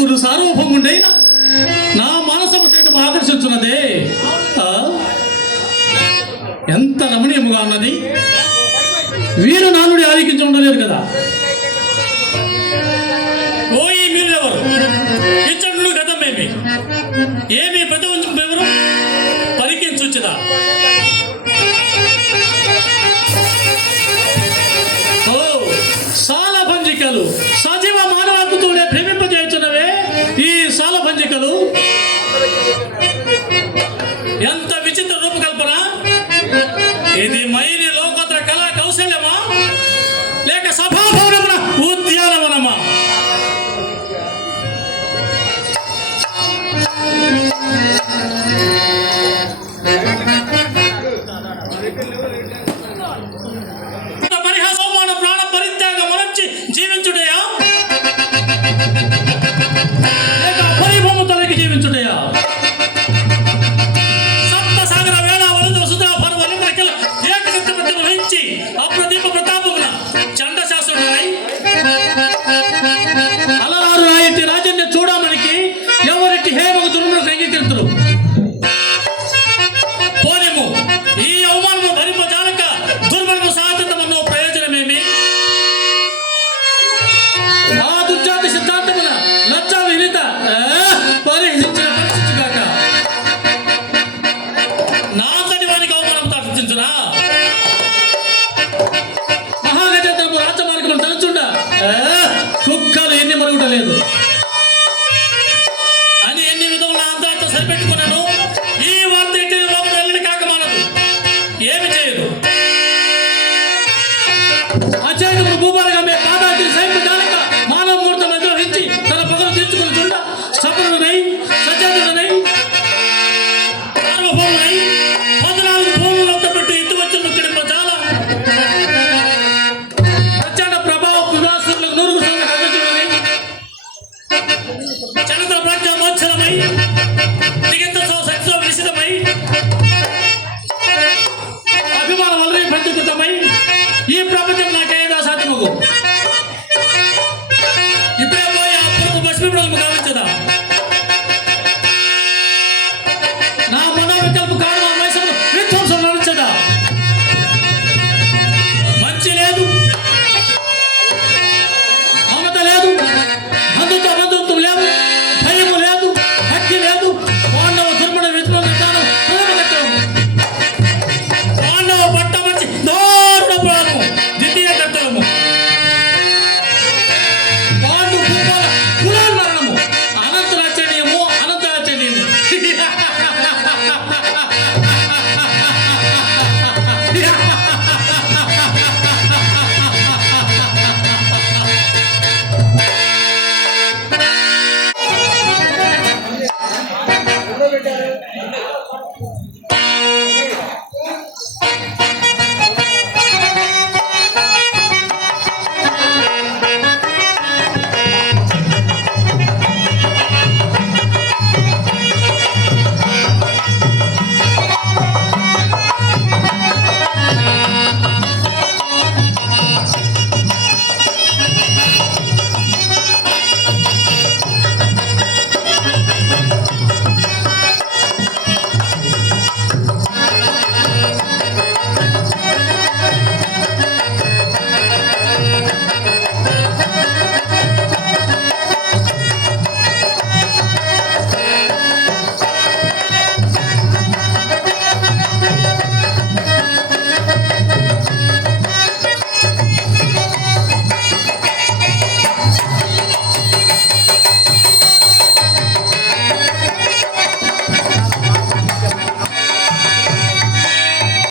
ఊరు సార్వభౌముడైన నా మానసము సైతం ఆకర్షించున్నదే. ఎంత రమణీయముగా ఉన్నది. వీరు నానుడి ఆలికించి ఉండలేరు కదా. ఓయి మీరెవరు? ఇచ్చడు గతమేమి ఏమి ప్రతివంచం ఎవరు పలికించుదా? ఓ సాలభంజికలు సజీవ మానవత్తుడే ప్రేమింపజేయుచున్నవే ఈ సాలభంజికలు. ఎంత విచిత్ర రూపకల్పన ఇది! మైని లోకోత్తర కళా కౌశల్యమా లేక సభాభవనమున ఉద్యానవనమా? పరిహాసమాన ప్రాణ పరిత్యాగం మరచి జీవించుటయా లేక పరిభ్రమతలకి జీవించుటయా? సప్త సాగర వేళ వలంద సుధా పర్వలింగల ఏకసత్యపతి వహించి అప్రదీప ప్రతాపమున చండ శాస్త్రుడై అలరారు రాయితి రాజన్య చూడమనికి ఎవరికి హేమకు దుర్ముడు అంగీకరించరు. పోనేము ఈ అవమానము భరింపజాలక దుర్మర్గ సాధితమన్నో ప్రయోజనమేమి? ఆ దుర్జాతి సిద్ధాంతమున లజ్జా వినిత పరిహరించిన పరిస్థితిగాక నా అంతటి వానికి అవమానం తాటించునా? మహాగజేంద్రము రాజమార్గమును తలుచుండ కుక్కలు ఎన్ని మరుగుటలేదు అని ఎన్ని విధముల అంతరాలతో సరిపెట్టుకున్నాను. ఈ వార్త ఎట్టి లోపల వెళ్ళని కాక మానదు. ఏమి చేయదు అచేతమును భూభారగమే పాదాతి సైన్య జాలక మానవ మూర్తం నిర్వహించి తన పగలు తీర్చుకుని చుండ సపురుడనై సచేతుడనై సార్వభౌముడై 14 భూములంతా పెట్టి ఎత్తు వచ్చిన ముక్కడింప చాలా ప్రచండ ప్రభావ వివాసులకు నూరుగు సంగ కవించుడనై చంద్ర ప్రాజ్ఞ మోత్సలమై దిగంత శక్తితో విసిదమై అభిమాన వలన పంచుకృతమై ఈ ప్రపంచం నాకేదో సాధ్యమగు. ఇప్పుడే పోయి ఆ పురుగు భస్మీభూతము గావించదా? నా మనోవికల్ప కారణం మైసము విధ్వంసం నడిచదా? మంచి లేదు, మమత లేదు, బంధుత్వం లేదు, భయము లేదు, భక్తి లేదు. పాండవ దుర్ముడ విధ్వంసం ప్రథమ కర్తవ్యము. పాండవ పట్టమర్చి దారుణము ద్వితీయ కర్తవ్యము. పాండు భూపాల పునర్మరణము అనంత రచనీయము అనంత రచనీయము.